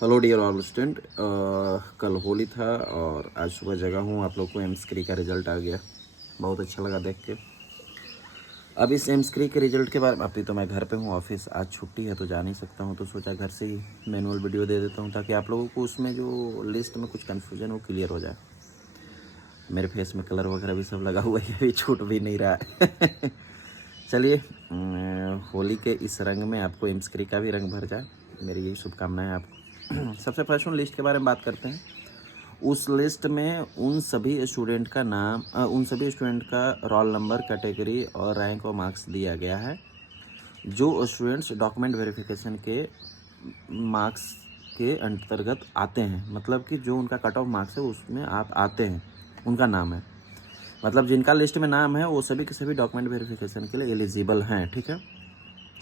Hello dear all student, कल होली था और आज सुबह जगा हूँ। आप लोग को एमस्क्री का रिज़ल्ट आ गया, बहुत अच्छा लगा देख के। अब इस एमस्क्री के रिज़ल्ट के बारे में, अभी तो मैं घर पे हूँ, ऑफिस आज छुट्टी है तो जा नहीं सकता हूँ, तो सोचा घर से ही मैनुअल वीडियो दे देता हूँ ताकि आप लोगों को उसमें जो लिस्ट में कुछ कन्फ्यूजन वो क्लियर हो जाए। मेरे फेस में कलर वगैरह भी सब लगा हुआ है, अभी छूट भी नहीं रहा है। चलिए, होली के इस रंग में आपको एमस्क्री का भी रंग भर जाए, मेरी यही शुभकामनाएं आपको। सबसे फर्स्ट उन लिस्ट के बारे में बात करते हैं। उस लिस्ट में उन सभी स्टूडेंट का नाम, उन सभी स्टूडेंट का रोल नंबर, कैटेगरी और रैंक और मार्क्स दिया गया है जो स्टूडेंट्स डॉक्यूमेंट वेरिफिकेशन के मार्क्स के अंतर्गत आते हैं। मतलब कि जो उनका कट ऑफ मार्क्स है उसमें आप आते हैं, उनका नाम है। मतलब जिनका लिस्ट में नाम है वो सभी के सभी डॉक्यूमेंट वेरिफिकेशन के लिए एलिजिबल हैं, ठीक है।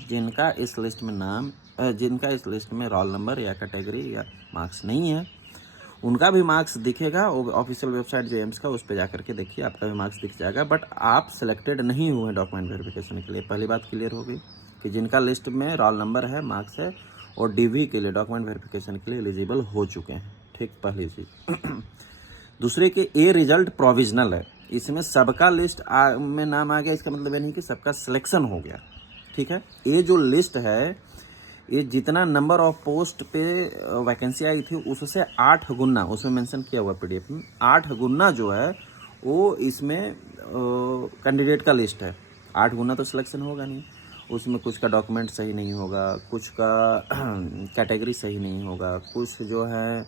जिनका इस लिस्ट में नाम, जिनका इस लिस्ट में रोल नंबर या कैटेगरी या मार्क्स नहीं है, उनका भी मार्क्स दिखेगा। वो ऑफिशियल वेबसाइट जो एम्स का, उस पर जाकर के देखिए, आपका भी मार्क्स दिख जाएगा। बट आप सिलेक्टेड नहीं हुए डॉक्यूमेंट वेरिफिकेशन के लिए। पहली बात क्लियर हो गई कि जिनका लिस्ट में रोल नंबर है, मार्क्स है और डीवी के लिए, डॉक्यूमेंट वेरिफिकेशन के लिए एलिजिबल हो चुके हैं, ठीक, पहली चीज़। दूसरे के ए रिजल्ट प्रोविजनल है, इसमें सबका लिस्ट में नाम आ गया, इसका मतलब ये नहीं कि सबका सिलेक्शन हो गया, ठीक है। ये जो लिस्ट है, ये जितना नंबर ऑफ पोस्ट पे वैकेंसी आई थी उससे 8 गुना, उसमें मेंशन किया हुआ पीडीएफ में, 8 गुना जो है वो इसमें कैंडिडेट का लिस्ट है। 8 गुना तो सिलेक्शन होगा नहीं, उसमें कुछ का डॉक्यूमेंट सही नहीं होगा, कुछ का कैटेगरी सही नहीं होगा, कुछ जो है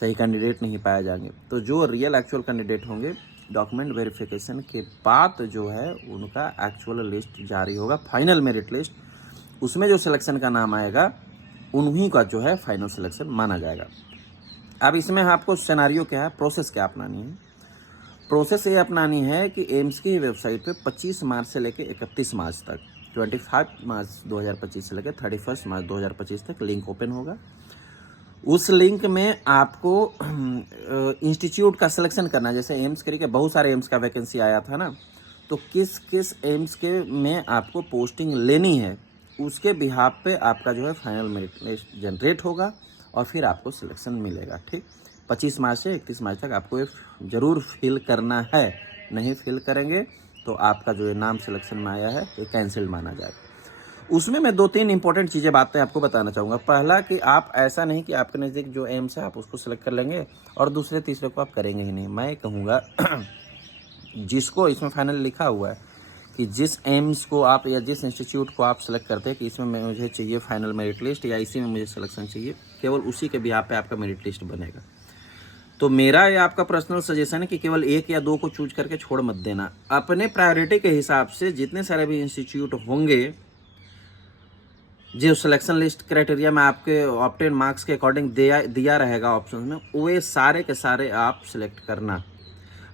सही कैंडिडेट नहीं पाए जाएंगे। तो जो रियल एक्चुअल कैंडिडेट होंगे, डॉक्यूमेंट वेरिफिकेशन के बाद जो है उनका एक्चुअल लिस्ट जारी होगा, फाइनल मेरिट लिस्ट। उसमें जो सिलेक्शन का नाम आएगा उन्हीं का जो है फाइनल सिलेक्शन माना जाएगा। अब इसमें आपको सिनेरियो क्या है, प्रोसेस क्या अपनानी है। प्रोसेस ये अपनानी है कि एम्स की वेबसाइट पे 25 मार्च से लेकर 31 मार्च तक, 25 मार्च 2025 से लेकर 31 मार्च 2025 तक लिंक ओपन होगा। उस लिंक में आपको इंस्टीट्यूट का सिलेक्शन करना है। जैसे एम्स करके बहुत सारे एम्स का वैकेंसी आया था ना, तो किस किस एम्स के में आपको पोस्टिंग लेनी है, उसके बिहाफ पे आपका जो है फाइनल मेरिट लिस्ट जनरेट होगा और फिर आपको सिलेक्शन मिलेगा, ठीक। 25 मार्च से 31 मार्च तक आपको ये ज़रूर फिल करना है। नहीं फिल करेंगे तो आपका जो है नाम सिलेक्शन में आया है ये कैंसिल माना जाएगा। उसमें मैं 2-3 इंपॉर्टेंट चीज़ें, बातें आपको बताना चाहूँगा। पहला कि आप ऐसा नहीं कि आपके नज़दीक जो एम्स है आप उसको सिलेक्ट कर लेंगे और दूसरे तीसरे को आप करेंगे ही नहीं। मैं कहूँगा जिसको इसमें फाइनल लिखा हुआ है कि जिस एम्स को आप या जिस इंस्टीट्यूट को आप सेलेक्ट करते हैं कि इसमें मुझे चाहिए फाइनल मेरिट लिस्ट या इसी में मुझे सिलेक्शन चाहिए, केवल उसी के बिहाफ पे आपका मेरिट लिस्ट बनेगा। तो मेरा या आपका पर्सनल सजेशन है कि केवल 1 या 2 को चूज करके छोड़ मत देना। अपने प्रायोरिटी के हिसाब से जितने सारे भी इंस्टीट्यूट होंगे, जो सिलेक्शन लिस्ट क्राइटेरिया में आपके ऑब्टेन मार्क्स के अकॉर्डिंग दिया रहेगा ऑप्शन में, वे सारे के सारे आप सिलेक्ट करना।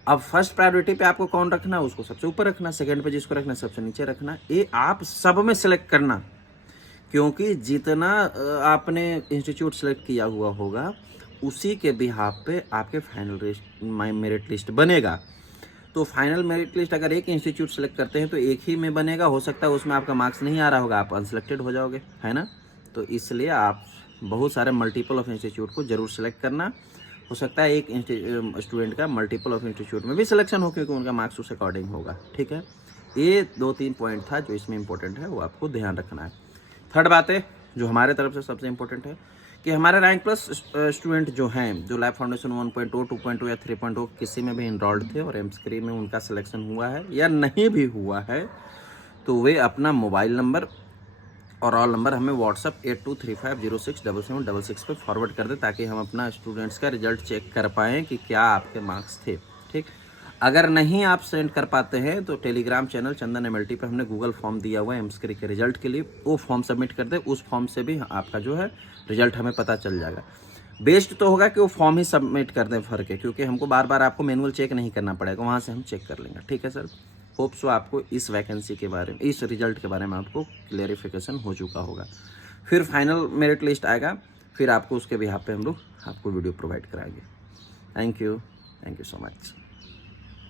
अब फर्स्ट प्रायोरिटी पे आपको कौन रखना, उसको सबसे ऊपर रखना, सेकंड पे जिसको रखना सबसे नीचे रखना। ये आप सब में सिलेक्ट करना, क्योंकि जितना आपने इंस्टीट्यूट सेलेक्ट किया हुआ होगा उसी के बिहाफ पे आपके फाइनल मेरिट लिस्ट बनेगा। तो फाइनल मेरिट लिस्ट अगर एक इंस्टीट्यूट सेलेक्ट करते हैं तो एक ही में बनेगा। हो सकता है उसमें आपका मार्क्स नहीं आ रहा होगा, आप अनसिलेक्टेड हो जाओगे, है ना। तो इसलिए आप बहुत सारे मल्टीपल ऑफ इंस्टीट्यूट को जरूर सेलेक्ट करना। हो सकता है एक स्टूडेंट का मल्टीपल ऑफ इंस्टीट्यूट में भी सिलेक्शन हो, क्योंकि उनका मार्क्स उस अकॉर्डिंग होगा, ठीक है। ये 2-3 पॉइंट था जो इसमें इंपॉर्टेंट है, वो आपको ध्यान रखना है। थर्ड बात है जो हमारे तरफ से सबसे इंपॉर्टेंट है कि हमारे रैंक प्लस स्टूडेंट जो हैं, जो लैब फाउंडेशन 1.0, 2.0 या 3.0 किसी में भी इनरोल्ड थे और एमस्क्री में उनका सिलेक्शन हुआ है या नहीं भी हुआ है, तो वे अपना मोबाइल नंबर और रोल नंबर हमें व्हाट्सअप 8235067766 पे फॉरवर्ड कर दे, ताकि हम अपना स्टूडेंट्स का रिजल्ट चेक कर पाएँ कि क्या आपके मार्क्स थे, ठीक। अगर नहीं आप सेंड कर पाते हैं तो टेलीग्राम चैनल चंदन MLT पे हमने गूगल फॉर्म दिया हुआ है एमस्क्री के रिजल्ट के लिए, वो फॉर्म सबमिट कर दे। उस फॉर्म से भी आपका जो है रिजल्ट हमें पता चल जाएगा। बेस्ट तो होगा कि वो फॉर्म ही सबमिट कर दें भर के, क्योंकि हमको बार बार आपको मैनुअल चेक नहीं करना पड़ेगा, वहाँ से हम चेक कर लेंगे, ठीक है सर। होप सो आपको इस वैकेंसी के बारे में, इस रिजल्ट के बारे में आपको क्लेरिफिकेशन हो चुका होगा। फिर फाइनल मेरिट लिस्ट आएगा, फिर आपको उसके बिहाफ पे हम लोग आपको वीडियो प्रोवाइड कराएंगे। Thank you so much.